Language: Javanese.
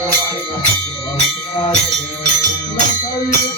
Thank you.